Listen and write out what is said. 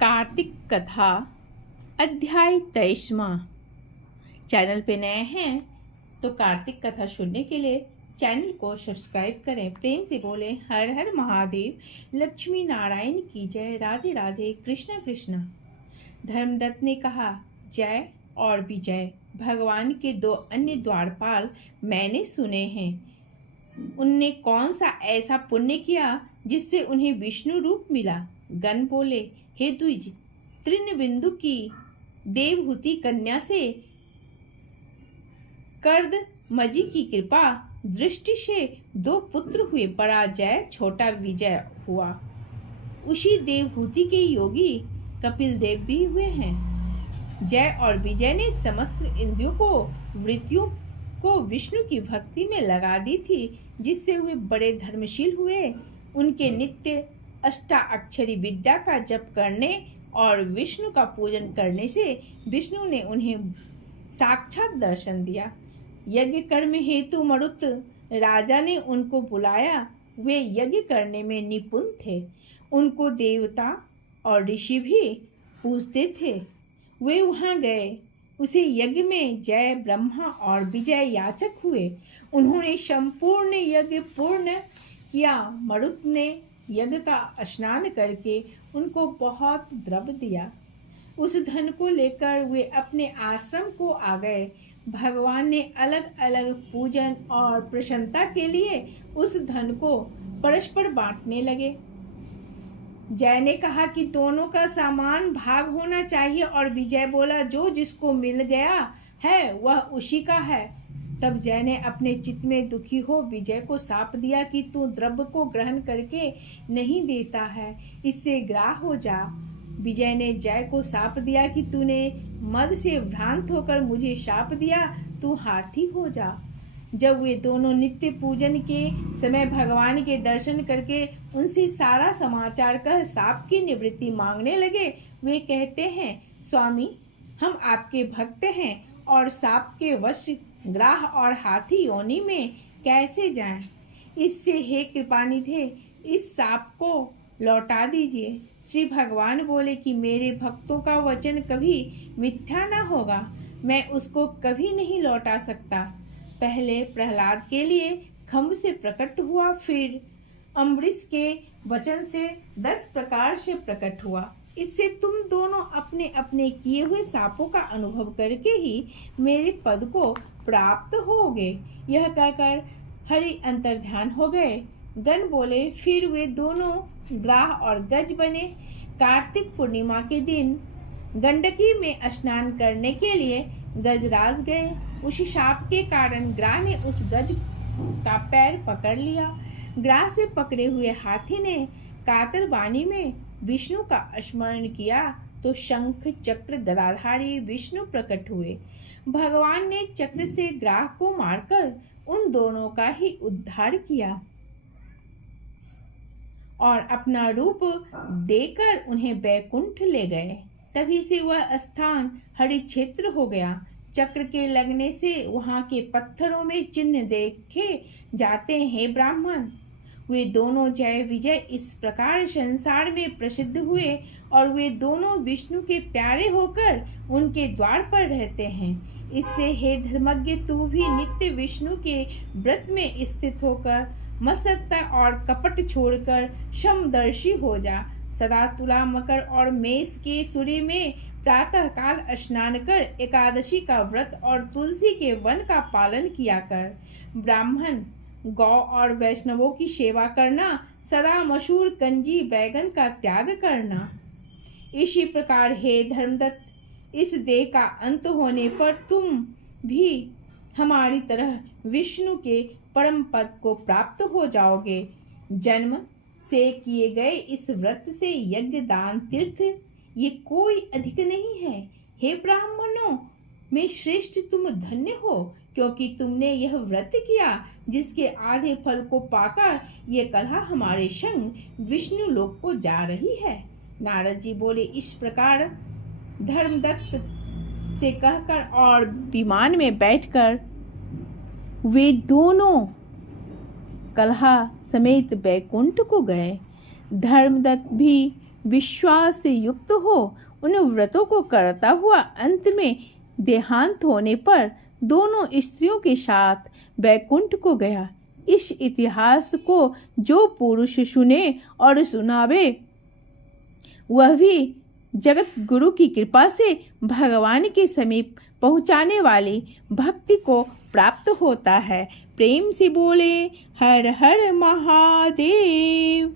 कार्तिक कथा अध्याय 23वां। चैनल पे नए हैं तो कार्तिक कथा सुनने के लिए चैनल को सब्सक्राइब करें। प्रेम से बोले हर हर महादेव। लक्ष्मी नारायण की जय। राधे राधे। कृष्ण कृष्ण। धर्मदत्त ने कहा, जय और विजय भगवान के दो अन्य द्वारपाल मैंने सुने हैं। उनने कौन सा ऐसा पुण्य किया जिससे उन्हें विष्णु रूप मिला? गण बोले, हे द्विज, तृणबिंदु की देवहूति कन्या से कर्द मजी की कृपा दृष्टि से दो पुत्र हुए, बड़ा जय छोटा विजय हुआ। उसी देवहूति के योगी कपिल देव भी हुए हैं। जय और विजय ने समस्त इंद्रियों को वृत्तियों को विष्णु की भक्ति में लगा दी थी, जिससे वे बड़े धर्मशील हुए। उनके नित्य अष्टाक्षरी विद्या का जप करने और विष्णु का पूजन करने से विष्णु ने उन्हें साक्षात दर्शन दिया। यज्ञ कर्म हेतु मरुत राजा ने उनको बुलाया। वे यज्ञ करने में निपुण थे। उनको देवता और ऋषि भी पूजते थे। वे वहां गए। उसे यज्ञ में जय ब्रह्मा और विजय याचक हुए। उन्होंने संपूर्ण यज्ञ पूर्ण किया। मरुत ने यज्ञ का स्नान करके उनको बहुत द्रव्य दिया। उस धन को लेकर वे अपने आश्रम को आ गए। भगवान ने अलग अलग पूजन और प्रसन्नता के लिए उस धन को परस्पर बांटने लगे। जय ने कहा कि दोनों का समान भाग होना चाहिए और विजय बोला, जो जिसको मिल गया है वह उसी का है। तब जय ने अपने चित्त में दुखी हो विजय को शाप दिया कि तू द्रव्य को ग्रहण करके नहीं देता है, इससे ग्राह हो जा। विजय ने जय को शाप दिया कि तूने मद से भ्रांत होकर मुझे शाप दिया, तू हाथी हो जा। जब वे दोनों नित्य पूजन के समय भगवान के दर्शन करके उनसे सारा समाचार कह शाप की निवृत्ति मांगने लगे, वे कहते हैं, स्वामी, हम आपके भक्त हैं और शाप के वश ग्राह और हाथी योनि में कैसे जाएं? इससे हे कृपानिधे, इस शाप को लौटा दीजिए। श्री भगवान बोले कि मेरे भक्तों का वचन कभी मिथ्या न होगा, मैं उसको कभी नहीं लौटा सकता। पहले प्रहलाद के लिए खम्भ से प्रकट हुआ, फिर अम्बरीश के वचन से 10 प्रकार से प्रकट हुआ। इससे तुम दोनों अपने अपने किए हुए शापों का अनुभव करके ही मेरे पद को प्राप्त होगे। यह कहकर हरि अंतर्ध्यान हो गए। गण बोले, फिर वे दोनों ग्राह और गज बने। कार्तिक पूर्णिमा के दिन गंडकी में स्नान करने के लिए गजराज गए। उस शाप के कारण ग्राह ने उस गज का पैर पकड़ लिया। ग्राह से पकड़े हुए हाथी ने कातर वाणी में विष्णु का स्मरण किया तो शंख चक्र गदाधारी विष्णु प्रकट हुए। भगवान ने चक्र से ग्राह को मारकर उन दोनों का ही उद्धार किया और अपना रूप देकर उन्हें वैकुंठ ले गए। तभी से वह स्थान हरि क्षेत्र हो गया। चक्र के लगने से वहां के पत्थरों में चिन्ह देखे जाते हैं। ब्राह्मण, वे दोनों जय विजय इस प्रकार संसार में प्रसिद्ध हुए और वे दोनों विष्णु के प्यारे होकर उनके द्वार पर रहते हैं। इससे हे धर्मज्ञ, तू भी नित्य विष्णु के व्रत में स्थित होकर मत्सरता और कपट छोड़कर समदर्शी हो जा। सदा तुला, मकर और मेष के सूर्य में प्रातः काल स्नान कर एकादशी का व्रत और तुलसी के वन का पालन किया कर। ब्राह्मण, गौ और वैष्णवों की सेवा करना, सदा मशहूर कंजी बैगन का त्याग करना। इसी प्रकार हे धर्मदत्त, इस देह का अंत होने पर तुम भी हमारी तरह विष्णु के परम पद को प्राप्त हो जाओगे। जन्म से किए गए इस व्रत से यज्ञ दान तीर्थ ये कोई अधिक नहीं है। हे ब्राह्मणों में श्रेष्ठ तुम धन्य हो, क्योंकि तुमने यह व्रत किया जिसके आधे फल को पाकर ये कलह हमारे संग विष्णु लोक को जा रही है। नारद जी बोले, इस प्रकार धर्मदत्त से कहकर और विमान में बैठकर वे दोनों कलहा समेत बैकुंठ को गए। धर्मदत्त भी विश्वास से युक्त हो उन व्रतों को करता हुआ अंत में देहांत होने पर दोनों स्त्रियों के साथ वैकुंठ को गया। इस इतिहास को जो पुरुष सुने और सुनावे वह भी जगत गुरु की कृपा से भगवान के समीप पहुंचाने वाली भक्ति को प्राप्त होता है। प्रेम से बोले हर हर महादेव।